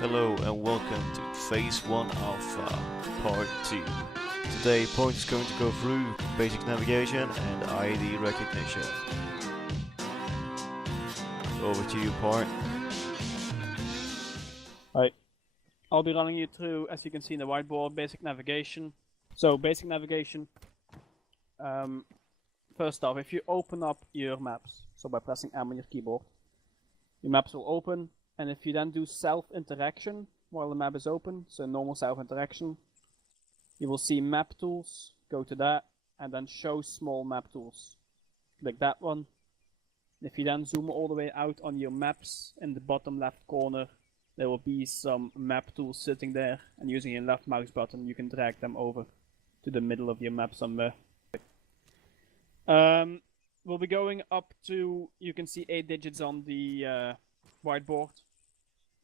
Hello and welcome to Phase 1 Alpha, Part 2. Today, Point is going to go through basic navigation and ID recognition. Over to you, Point. Right, I'll be running you through, as you can see in the whiteboard, basic navigation. So, basic navigation, first off, if you open up your maps, so by pressing M on your keyboard, your maps will open. And if you then do self-interaction while the map is open, so normal self-interaction, you will see map tools, go to that, and then show small map tools. Click that one. If you then zoom all the way out on your maps, in the bottom left corner, there will be some map tools sitting there, and using your left mouse button, you can drag them over to the middle of your map somewhere. We'll be going up to, you can see 8 digits on the whiteboard.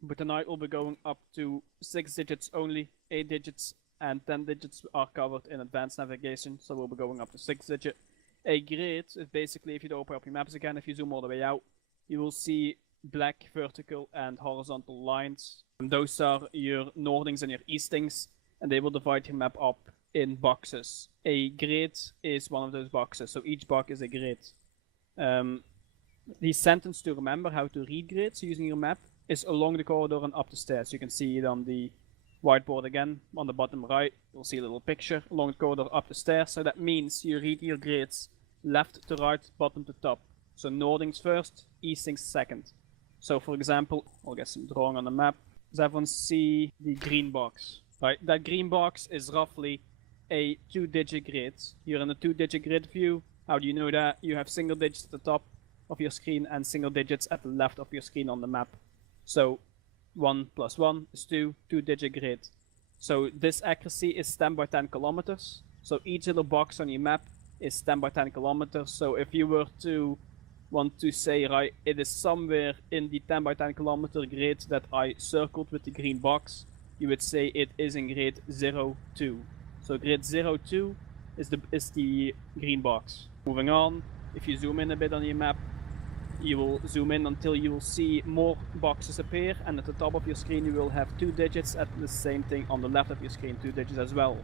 But tonight we'll be going up to 6 digits only, 8 digits and 10 digits are covered in advanced navigation, so we'll be going up to 6 digit. A grid is basically, if you open up your maps again, if you zoom all the way out, you will see black vertical and horizontal lines. And those are your northings and your eastings, and they will divide your map up in boxes. A grid is one of those boxes, so each box is a grid. The sentence to remember how to read grids using your map is along the corridor and up the stairs. You can see it on the whiteboard again. On the bottom right, you'll see a little picture along the corridor up the stairs. So that means you read your grids left to right, bottom to top. So northings first, eastings second. So for example, I'll get some drawing on the map. Does everyone see the green box? Right, that green box is roughly a 2-digit grid. You're in a 2-digit grid view. How do you know that? You have single digits at the top of your screen and single digits at the left of your screen on the map. So 1 plus 1 is 2, 2-digit grid. So this accuracy is 10 by 10 kilometers. So each little box on your map is 10 by 10 kilometers. So if you were to want to say, right, it is somewhere in the 10 by 10 kilometer grid that I circled with the green box, you would say it is in grid 02. So grid 02 is the green box. Moving on, if you zoom in a bit on your map, you will zoom in until you will see more boxes appear, and at the top of your screen you will have 2 digits, at the same thing on the left of your screen, 2 digits as well.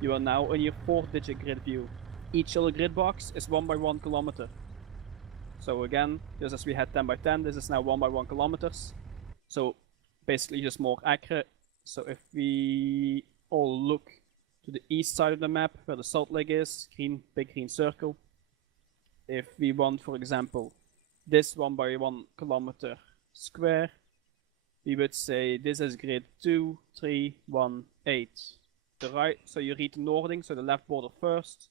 You are now in your 4-digit grid view. Each little grid box is 1 by 1 kilometer. So again, just as we had 10 by 10, this is now 1 by 1 kilometers. So basically just more accurate. So if we all look to the east side of the map, where the Salt Lake is, green, big green circle. If we want, for example, this 1 by 1 kilometer square, we would say this is grid 2, 3, 1, 8. The right, so you read the northing, so the left border first.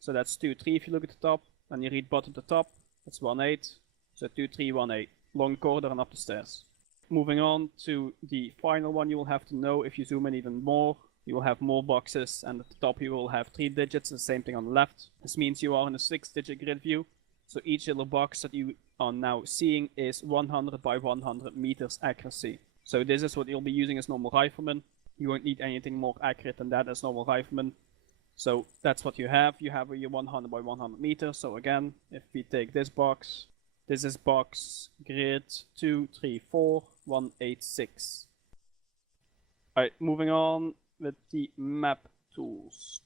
So that's 2, 3 if you look at the top. Then you read bottom to top, that's 1, 8. So 2, 3, 1, 8. Long corridor and up the stairs. Moving on to the final one, you will have to know, if you zoom in even more, you will have more boxes, and at the top you will have 3 digits, the same thing on the left. This means you are in a 6-digit grid view. So each little box that you are now seeing is 100 by 100 meters accuracy. So this is what you'll be using as normal rifleman. You won't need anything more accurate than that as normal rifleman. So that's what you have. You have your 100 by 100 meters. So again, if we take this is box grid 2, 3, 4, 1, 8, 6. Alright, moving on with the map tools.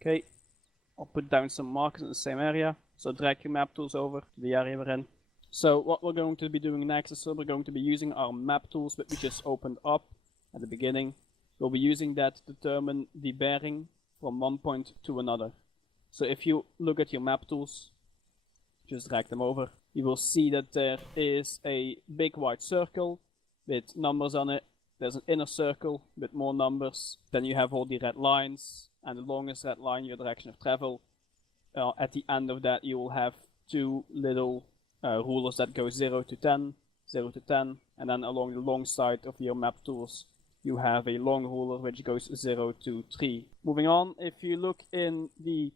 Okay, I'll put down some markers in the same area. So drag your map tools over to the area we're in. So what we're going to be doing next is we're going to be using our map tools that we just opened up at the beginning. We'll be using that to determine the bearing from one point to another. So if you look at your map tools, just drag them over, you will see that there is a big white circle with numbers on it. There's an inner circle with more numbers. Then you have all the red lines, and the longest red line, your direction of travel. At the end of that, you will have 2 little rulers that go 0 to 10, 0 to 10, and then along the long side of your map tools, you have a long ruler which goes 0 to 3. Moving on, if you look in the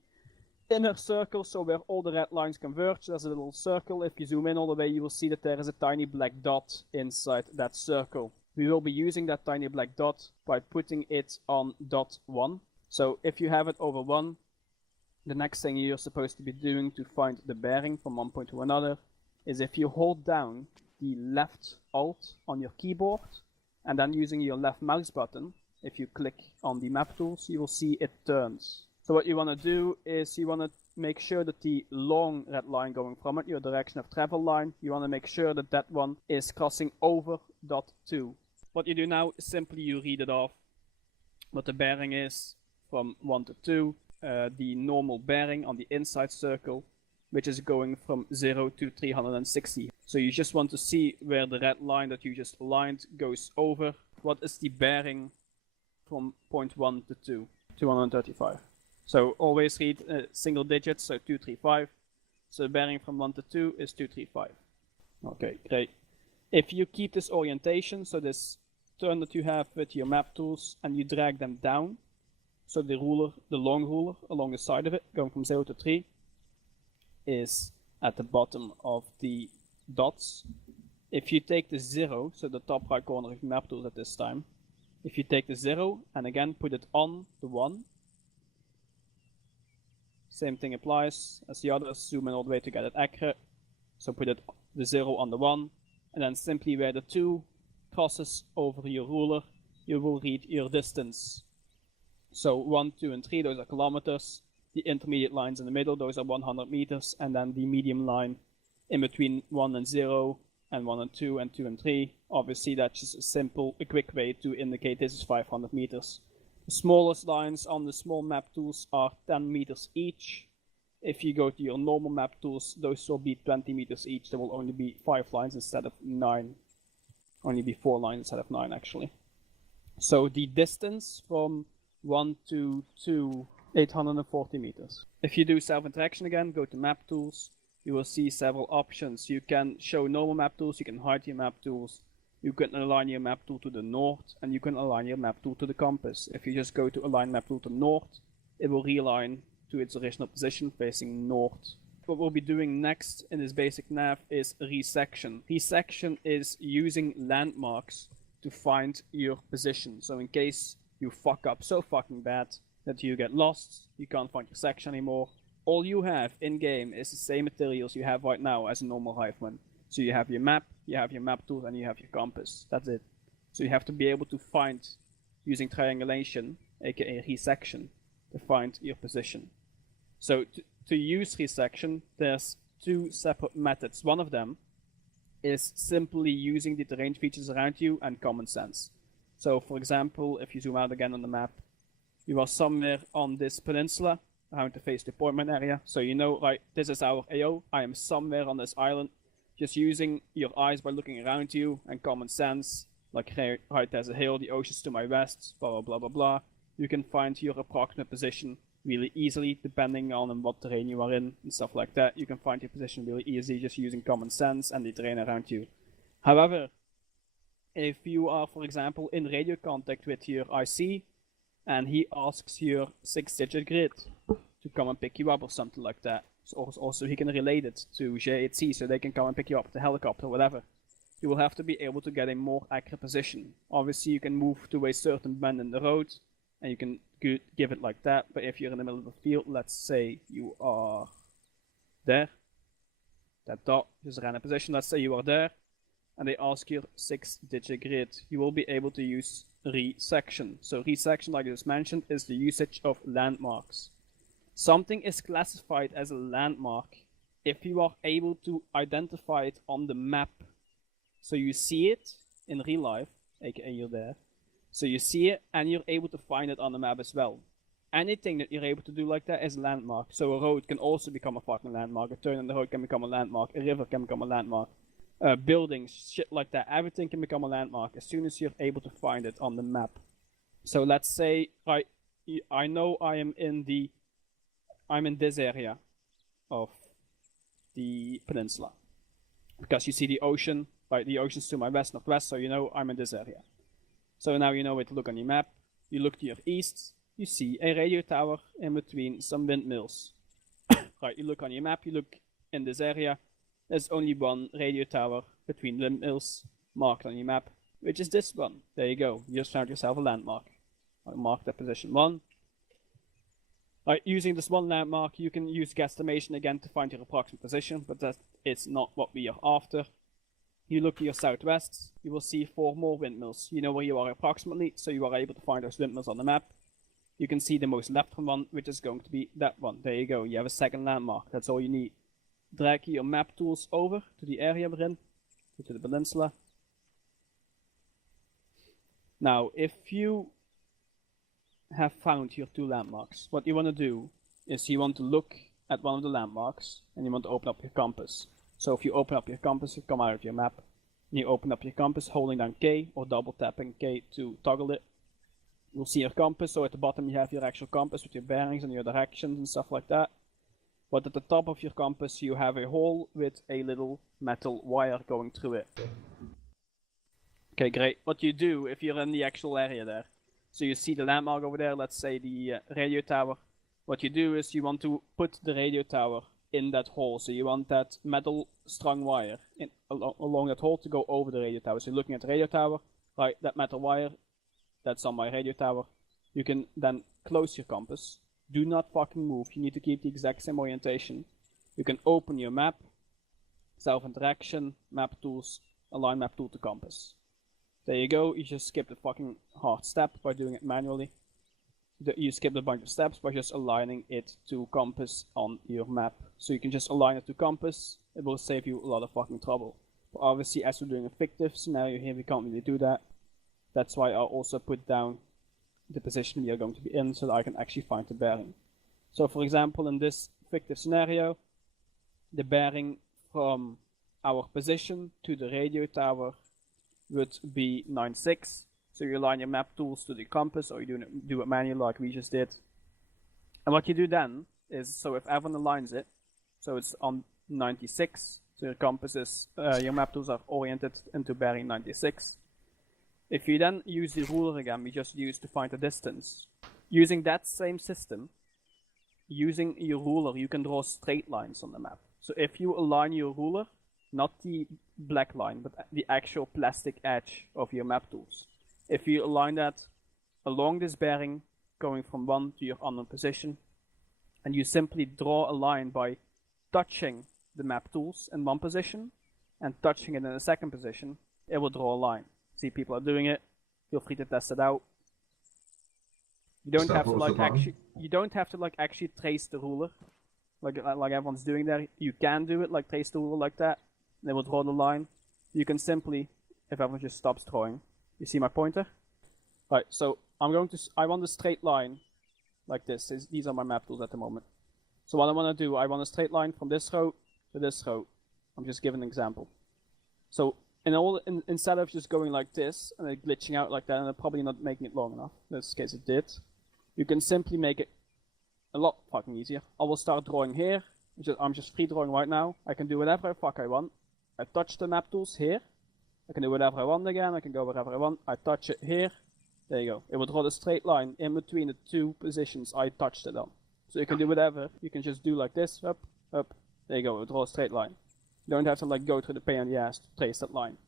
inner circle, so where all the red lines converge, there's a little circle. If you zoom in all the way, you will see that there is a tiny black dot inside that circle. We will be using that tiny black dot by putting it on dot 1. So if you have it over 1, the next thing you're supposed to be doing to find the bearing from one point to another is if you hold down the left Alt on your keyboard, and then using your left mouse button, if you click on the map tools, you will see it turns. So what you want to do is you want to make sure that the long red line going from it, your direction of travel line, you want to make sure that that one is crossing over dot 2. What you do now is simply you read it off what the bearing is from 1 to 2, the normal bearing on the inside circle, which is going from 0 to 360. So you just want to see where the red line that you just aligned goes over. What is the bearing from point 1 to 2? 235. So always read single digits, so 235. So the bearing from 1 to 2 is 235. Okay, great. If you keep this orientation, so this turn that you have with your map tools, and you drag them down, so the ruler, the long ruler along the side of it, going from 0 to 3, is at the bottom of the dots. If you take the 0, so the top right corner of your map tools at this time, if you take the 0 and again put it on the 1, same thing applies as the others, zoom in all the way to get it accurate. So put it the 0 on the 1, and then simply where the 2 crosses over your ruler, you will read your distance. So 1, 2, and 3, those are kilometers. The intermediate lines in the middle, those are 100 meters, and then the medium line in between 1 and 0, and 1 and 2, and 2 and 3. Obviously, that's just a quick way to indicate this is 500 meters. The smallest lines on the small map tools are 10 meters each. If you go to your normal map tools, those will be 20 meters each. There will only be 5 lines instead of 9. Only be 4 lines instead of 9, actually. So the distance from 1 to 2, 840 meters. If you do self-interaction again, go to map tools, you will see several options. You can show normal map tools, you can hide your map tools, you can align your map tool to the north, and you can align your map tool to the compass. If you just go to align map tool to north, it will realign to its original position facing north. What we'll be doing next in this basic nav is resection. Resection is using landmarks to find your position. So in case you fuck up so fucking bad that you get lost, you can't find your section anymore, all you have in-game is the same materials you have right now as a normal Hiveman. So you have your map tools, and you have your compass. That's it. So you have to be able to find, using triangulation, aka resection, to find your position. So to use resection, there's 2 separate methods. One of them is simply using the terrain features around you and common sense. So for example, if you zoom out again on the map, you are somewhere on this peninsula, around the phase deployment area. So you know, right, this is our AO, I am somewhere on this island. Just using your eyes by looking around you and common sense, like right, there's a hill, the ocean's to my west, blah blah blah blah blah. You can find your approximate position really easily, depending on what terrain you are in and stuff like that. You can find your position really easy just using common sense and the terrain around you. However, if you are, for example, in radio contact with your IC, and he asks your 6-digit grid to come and pick you up or something like that, so also he can relate it to J8C so they can come and pick you up with a helicopter or whatever, you will have to be able to get a more accurate position. Obviously you can move to a certain bend in the road and you can give it like that, but if you're in the middle of the field, let's say you are there, that dot is a random position, let's say you are there, and they ask your 6-digit grid, you will be able to use resection. So resection, like I just mentioned, is the usage of landmarks. Something is classified as a landmark if you are able to identify it on the map. So you see it in real life, aka you're there. So you see it and you're able to find it on the map as well. Anything that you're able to do like that is a landmark. So a road can also become a fucking landmark. A turn in the road can become a landmark. A river can become a landmark. Buildings, shit like that. Everything can become a landmark as soon as you're able to find it on the map. So let's say I know I'm in this area of the peninsula because you see the ocean, right? The ocean's to my west, northwest, so you know I'm in this area. So now you know where to look on your map. You look to your east, you see a radio tower in between some windmills. Right, you look on your map, you look in this area. There's only one radio tower between windmills marked on your map, which is this one. There you go. You just found yourself a landmark. I marked that position 1. Right, using this one landmark, you can use guesstimation again to find your approximate position, but that is not what we are after. you look to your southwest, you will see 4 more windmills. You know where you are approximately, so you are able to find those windmills on the map. You can see the most left one, which is going to be that one. There you go, you have a second landmark. That's all you need. Drag your map tools over to the area we're in, to the peninsula. Now, if you have found your 2 landmarks, what you want to do is you want to look at one of the landmarks and you want to open up your compass. So if you open up your compass, you come out of your map, and you open up your compass holding down K or double tapping K to toggle it. You'll see your compass, so at the bottom you have your actual compass with your bearings and your directions and stuff like that. But at the top of your compass you have a hole with a little metal wire going through it. Okay, great. What you do if you're in the actual area there, so you see the landmark over there, let's say the radio tower. What you do is you want to put the radio tower in that hole. So you want that metal strung wire along that hole to go over the radio tower. So you're looking at the radio tower, right, that metal wire, that's on my radio tower. You can then close your compass. Do not fucking move. You need to keep the exact same orientation. You can open your map, self-interaction, map tools, align map tool to compass. There you go. You just skip the fucking hard step by doing it manually. You skip a bunch of steps by just aligning it to compass on your map. So you can just align it to compass. It will save you a lot of fucking trouble. But obviously, as we're doing a fictive scenario here, we can't really do that. That's why I'll also put down the position we are going to be in so that I can actually find the bearing. So for example, in this fictive scenario, the bearing from our position to the radio tower would be 96. So you align your map tools to the compass, or you do it manually like we just did. And what you do then is, so if everyone aligns it, so it's on 96, so your compass is, your map tools are oriented into bearing 96. If you then use the ruler again, we just used to find the distance. Using that same system, using your ruler, you can draw straight lines on the map. So if you align your ruler, not the black line, but the actual plastic edge of your map tools. If you align that along this bearing, going from 1 to your unknown position, and you simply draw a line by touching the map tools in one position, and touching it in a second position, it will draw a line. See, people are doing it. Feel free to test it out. You don't have to actually trace the ruler, like everyone's doing there. You can do it, like trace the ruler like that, and it will draw the line. You can simply, if everyone just stops drawing, you see my pointer? Right, so I want a straight line like this. These are my map tools at the moment. So what I want to do, I want a straight line from this row to this row. I'm just giving an example. So instead of just going like this and then glitching out like that and probably not making it long enough, in this case it did, you can simply make it a lot fucking easier. I will start drawing here. I'm just free drawing right now. I can do whatever the fuck I want. I touch the map tools here. I can do whatever I want again. I can go wherever I want. I touch it here. There you go. It will draw the straight line in between the 2 positions I touched it on. So you can do whatever. You can just do like this, up, up. There you go. It will draw a straight line. You don't have to like go through the pain in the ass to trace that line.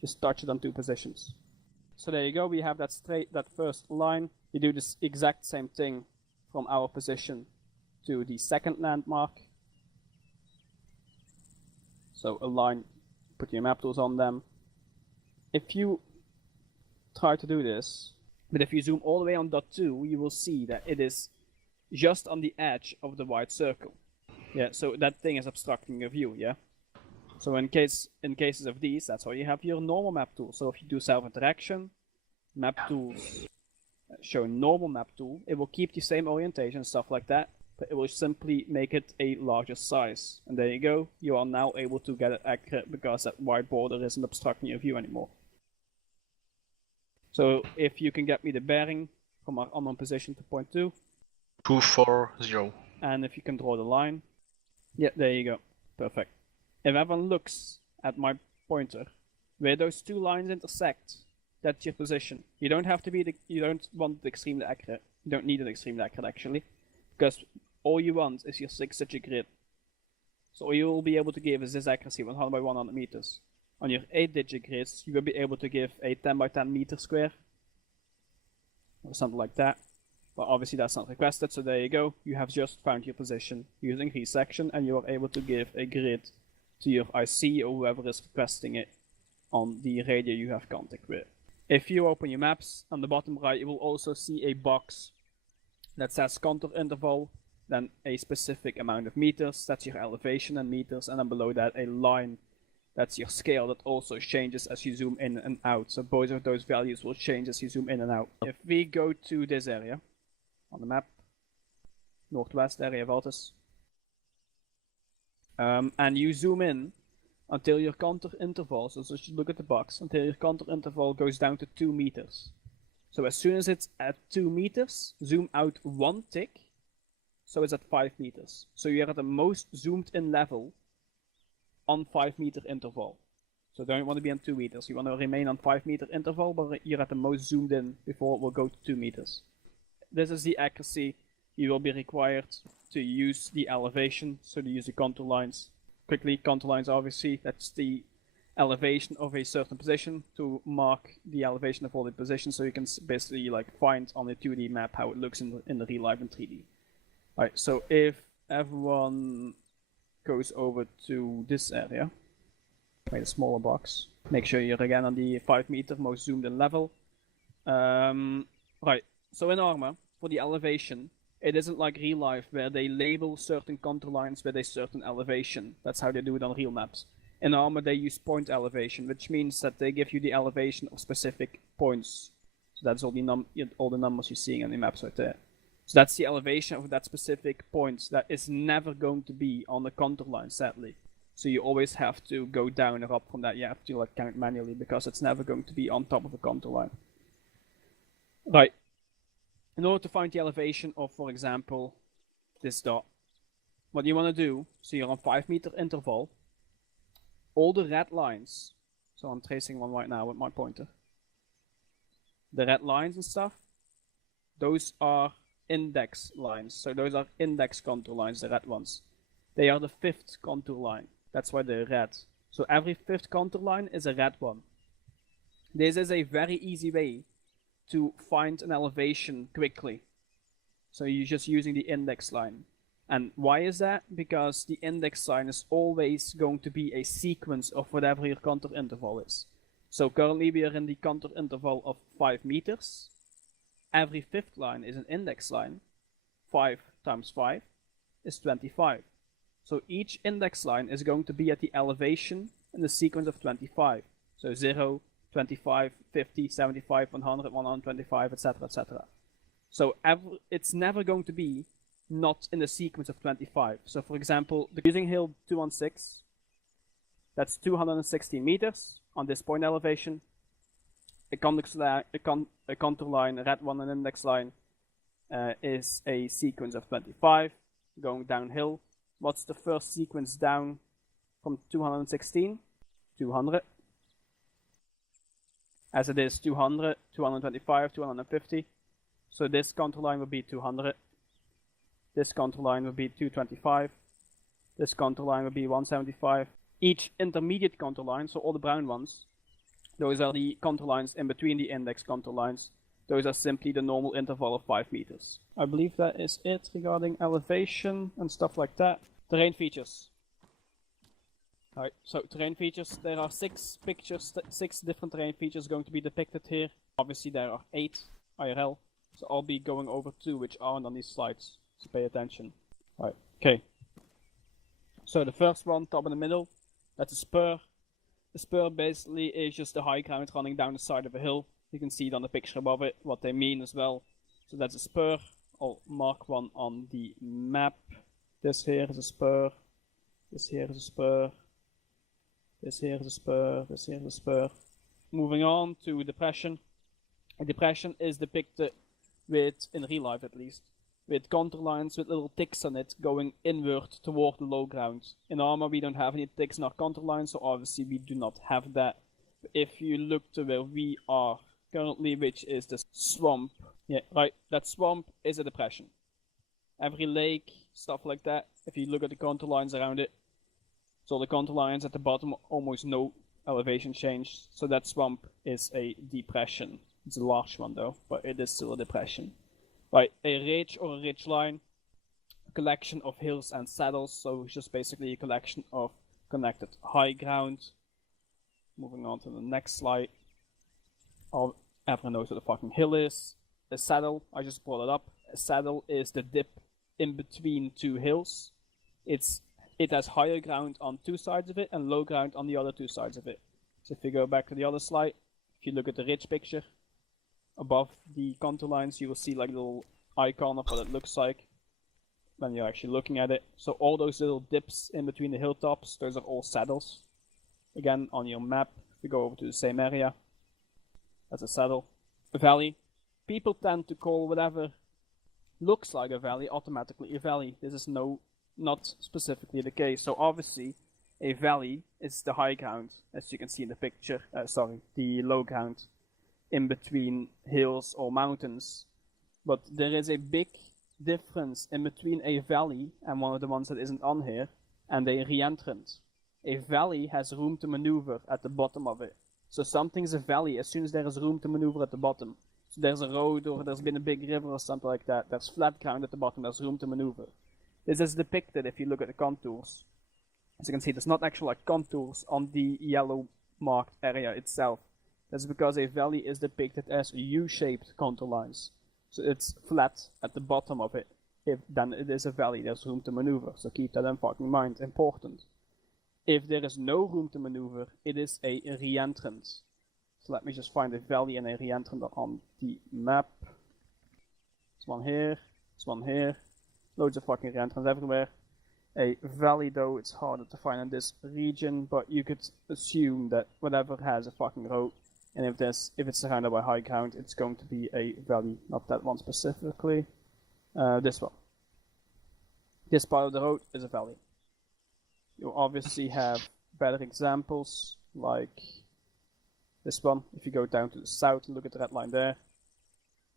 Just touch it on 2 positions. So there you go. We have that first line. You do this exact same thing from our position to the second landmark. So align, put your map tools on them. If you try to do this, but if you zoom all the way on dot 2, you will see that it is just on the edge of the white circle. Yeah, so that thing is obstructing your view, yeah? So in cases of these, that's how you have your normal map tool. So if you do self-interaction, map tools, show normal map tool, it will keep the same orientation and stuff like that, but it will simply make it a larger size. And there you go, you are now able to get it accurate because that white border isn't obstructing your view anymore. So if you can get me the bearing from our unknown position to point 2. 240. And if you can draw the line. Yeah, there you go. Perfect. If everyone looks at my pointer, where those 2 lines intersect, that's your position. You don't want it extremely accurate. You don't need it extremely accurate actually, because all you want is your 6-digit grid. So all you will be able to give is this accuracy, 100 by 100 meters. On your 8-digit grids, you will be able to give a 10 by 10 meter square, or something like that. But obviously that's not requested, so there you go. You have just found your position using resection, and you are able to give a grid to your IC or whoever is requesting it on the radio you have contact with. If you open your maps, on the bottom right you will also see a box that says contour interval, then a specific amount of meters, that's your elevation in meters, and then below that a line, that's your scale, that also changes as you zoom in and out. So both of those values will change as you zoom in and out. If we go to this area on the map, northwest area of Altus, and you zoom in until your contour interval, so just look at the box, until your contour interval goes down to 2 meters. So as soon as it's at 2 meters, zoom out 1 tick, so it's at 5 meters. So you're at the most zoomed in level on 5 meter interval. So don't want to be on 2 meters, you want to remain on 5 meter interval, but you're at the most zoomed in before it will go to 2 meters. This is the accuracy you will be required to use the elevation, so to use the contour lines. Quickly, contour lines obviously, that's the elevation of a certain position to mark the elevation of all the positions, so you can basically like find on the 2D map how it looks in the real life in 3D. Alright, so if everyone goes over to this area, right, a smaller box, make sure you're again on the 5 meter most zoomed in level. Right, so in Arma, for the elevation, it isn't like real life where they label certain contour lines with a certain elevation. That's how they do it on real maps. In Arma they use point elevation, which means that they give you the elevation of specific points. So that's all the numbers you're seeing on the maps right there. So that's the elevation of that specific point that is never going to be on the contour line, sadly. So you always have to go down or up from that. You have to like count manually because it's never going to be on top of a contour line. Right. In order to find the elevation of, for example, this dot, what you want to do, so you're on 5 meter interval, all the red lines, so I'm tracing one right now with my pointer, the red lines and stuff, those are index lines, so those are index contour lines, the red ones. They are the 5th contour line, that's why they're red. So every 5th contour line is a red one. This is a very easy way to find an elevation quickly. So you're just using the index line. And why is that? Because the index line is always going to be a sequence of whatever your contour interval is. So currently we are in the contour interval of 5 meters. Every 5th line is an index line. 5 times 5 is 25. So each index line is going to be at the elevation in the sequence of 25. So 0, 25, 50, 75, 100, 125, etc, etc. So it's never going to be not in the sequence of 25. So for example, using hill 216, that's 216 meters on this point elevation. A contour line, a red one, an index line is a sequence of 25, going downhill. What's the first sequence down from 216? 200. As it is 200, 225, 250. So this contour line will be 200. This contour line will be 225. This contour line will be 175. Each intermediate contour line, so all the brown ones, those are the contour lines in between the index contour lines. Those are simply the normal interval of 5 meters. I believe that is it regarding elevation and stuff like that. Terrain features. Alright, so terrain features, there are 6 pictures, 6 different terrain features going to be depicted here. Obviously there are 8 IRL, so I'll be going over 2 which aren't on these slides, so pay attention. Alright, okay. So the first one, top in the middle, that's a spur. The spur basically is just the high ground running down the side of a hill. You can see it on the picture above it, what they mean as well. So that's a spur. I'll mark one on the map. This here is a spur. This here is a spur. This here is a spur. This here is a spur. Moving on to depression. A depression is depicted with, in real life at least, with contour lines with little ticks on it going inward toward the low ground. In Arma we don't have any ticks in our contour lines, so obviously we do not have that. If you look to where we are currently, which is the swamp, yeah, right, that swamp is a depression. Every lake, stuff like that, if you look at the contour lines around it, so the contour lines at the bottom, almost no elevation change, so that swamp is a depression. It's a large one though, but it is still a depression. Right, a ridge or a ridge line, a collection of hills and saddles, so it's just basically a collection of connected high ground. Moving on to the next slide. Everyone knows what the fucking hill is. A saddle, I just brought it up. A saddle is the dip in between two hills. It has higher ground on two sides of it and low ground on the other two sides of it. So if you go back to the other slide, if you look at the ridge picture, above the contour lines you will see like a little icon of what it looks like when you're actually looking at it. So all those little dips in between the hilltops, those are all saddles. Again, on your map, if you go over to the same area, that's a saddle. A valley. People tend to call whatever looks like a valley automatically a valley. This is not specifically the case. So obviously, a valley is the high ground, as you can see in the picture. The low ground in between hills or mountains. But there is a big difference in between a valley and one of the ones that isn't on here, and a re-entrant. A valley has room to maneuver at the bottom of it. So something's a valley as soon as there is room to maneuver at the bottom. So there's a road or there's been a big river or something like that. There's flat ground at the bottom, there's room to maneuver. This is depicted if you look at the contours. As you can see, there's not actual like contours on the yellow marked area itself. That's because a valley is depicted as U-shaped contour lines. So it's flat at the bottom of it. Then it is a valley, there's room to maneuver. So keep that in fucking mind, important. If there is no room to maneuver, it is a re-entrant. So let me just find a valley and a re-entrant on the map. There's one here, there's one here. Loads of fucking re-entrants everywhere. A valley though, it's harder to find in this region, but you could assume that whatever has a fucking road, and if it's surrounded by high ground, it's going to be a valley. Not that one specifically. This one. This part of the road is a valley. You obviously have better examples, like this one. If you go down to the south and look at the red line there,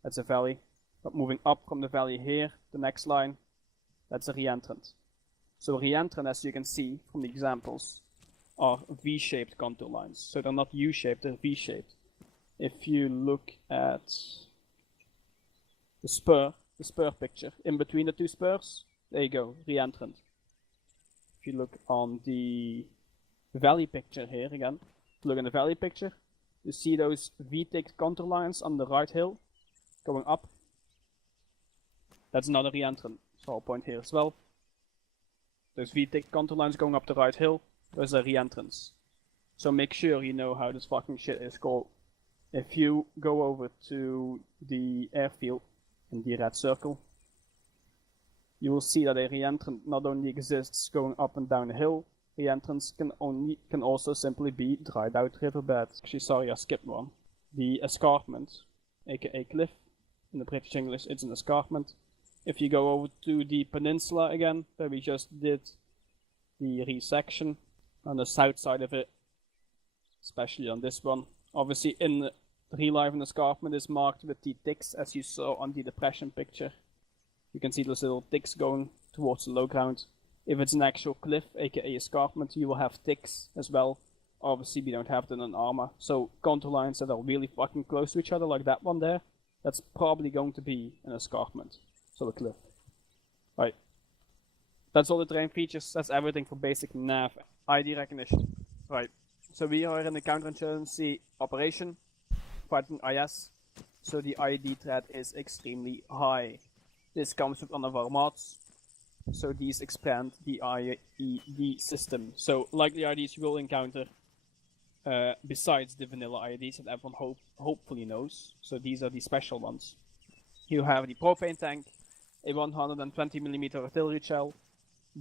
that's a valley. But moving up from the valley here, the next line, that's a re-entrant. So a re-entrant, as you can see from the examples, are V-shaped contour lines. So they're not U-shaped, they're V-shaped. If you look at the spur picture, in between the two spurs, there you go, re-entrant. If you look on the valley picture here again, if you look in the valley picture, you see those V-ticked contour lines on the right hill going up. That's another re-entrant, so I'll point here as well. Those V-ticked contour lines going up the right hill, those are re-entrants. So make sure you know how this fucking shit is called. If you go over to the airfield in the red circle, you will see that a re-entrant not only exists going up and down a hill, re-entrants can also simply be dried out riverbeds. Actually, sorry, I skipped one. The escarpment, aka cliff, in the British English it's an escarpment. If you go over to the peninsula again, where we just did the resection, on the south side of it, especially on this one, obviously in real life an escarpment is marked with the ticks as you saw on the depression picture. You can see those little ticks going towards the low ground. If it's an actual cliff, aka escarpment, you will have ticks as well. Obviously we don't have that in Arma. So contour lines that are really fucking close to each other, like that one there, that's probably going to be an escarpment. So a cliff. Right. That's all the terrain features, that's everything for basic nav ID recognition. Right. So we are in a counterinsurgency operation, fighting IS. So the ID threat is extremely high. This comes with one of our mods, so these expand the IED system. So, like the IDs you will encounter, besides the vanilla IDs that everyone hopefully knows, so these are the special ones. You have the propane tank, a 120mm artillery shell,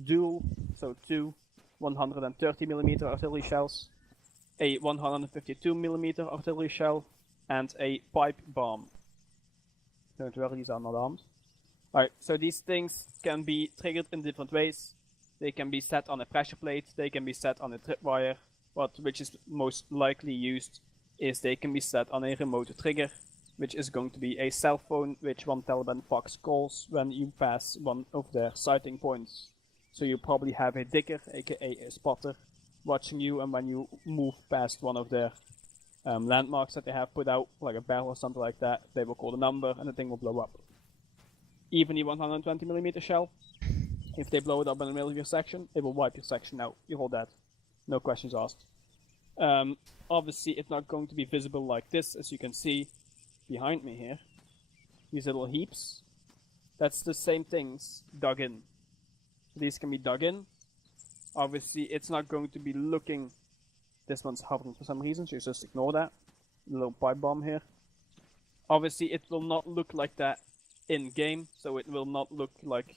dual, so two 130mm artillery shells, a 152mm artillery shell, and a pipe bomb. Don't worry, these are not armed. Alright, so these things can be triggered in different ways. They can be set on a pressure plate, they can be set on a tripwire, but which is most likely used is they can be set on a remote trigger, which is going to be a cell phone which one Taliban fox calls when you pass one of their sighting points. So you probably have a digger, aka a spotter, watching you, and when you move past one of their landmarks that they have put out, like a barrel or something like that, they will call the number and the thing will blow up. Even the 120mm shell, if they blow it up in the middle of your section, it will wipe your section out. You're all dead. No questions asked. Obviously, it's not going to be visible like this, as you can see behind me here. These little heaps. That's the same things dug in. These can be dug in. Obviously, it's not going to be looking... This one's hovering for some reason, so you just ignore that. Little pipe bomb here. Obviously, it will not look like that in-game, so it will not look like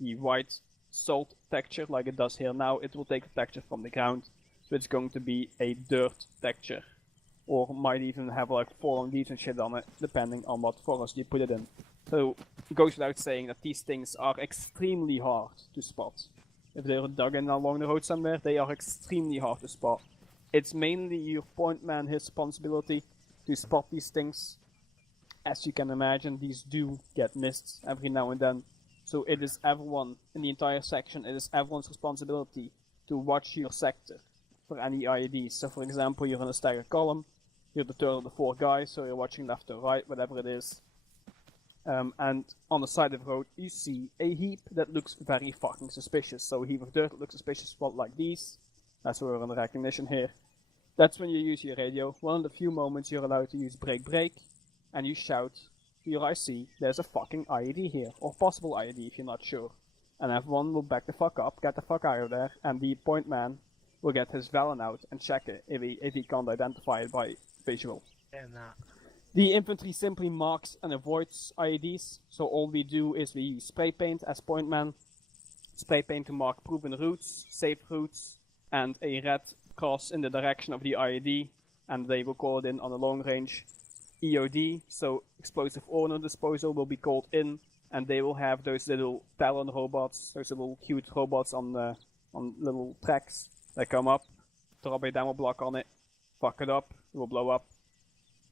the white salt texture like it does here now. It will take the texture from the ground, so it's going to be a dirt texture. Or might even have like fallen leaves and shit on it, depending on what forest you put it in. So, it goes without saying that these things are extremely hard to spot. If they're dug in along the road somewhere, they are extremely hard to spot. It's mainly your point man, his responsibility to spot these things. As you can imagine, these do get missed every now and then. So it is everyone, in the entire section, it is everyone's responsibility to watch your sector for any IEDs. So for example, you're in a staggered column, you're the third of the four guys, so you're watching left or right, whatever it is. And on the side of the road, you see a heap that looks very fucking suspicious. So a heap of dirt that looks suspicious, spot like these. That's where we're on the recognition here. That's when you use your radio. One of the few moments you're allowed to use break, and you shout to your IC, there's a fucking IED here, or possible IED if you're not sure. And everyone will back the fuck up, get the fuck out of there, and the point man will get his Valen out and check it if he can't identify it by visual. The infantry simply marks and avoids IEDs, so all we do is we use spray paint as point man, spray paint to mark proven routes, safe routes, and a red cross in the direction of the IED, and they will call it in on a long range EOD, so explosive ordnance disposal will be called in, and they will have those little Talon robots, those little cute robots on little tracks that come up, drop a demo block on it, fuck it up, it will blow up.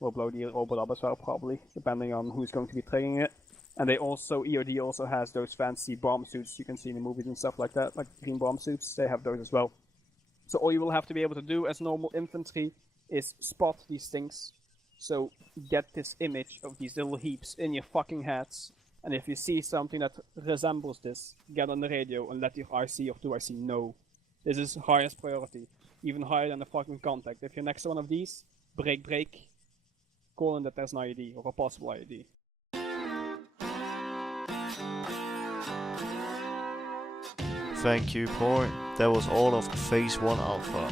Will blow the robot up as well, probably, depending on who's going to be triggering it. And they also, EOD also has those fancy bomb suits you can see in the movies and stuff like that, like green bomb suits, they have those as well. So all you will have to be able to do as normal infantry is spot these things. So get this image of these little heaps in your fucking heads, and if you see something that resembles this, get on the radio and let your IC or 2IC know. This is highest priority, even higher than the fucking contact. If you're next to one of these, break, call in that there's an IED or a possible IED. Thank you, Port. That was all of Phase 1 Alpha.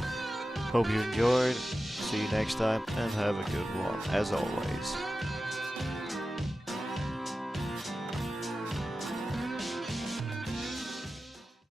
Hope you enjoyed. See you next time and have a good one, as always.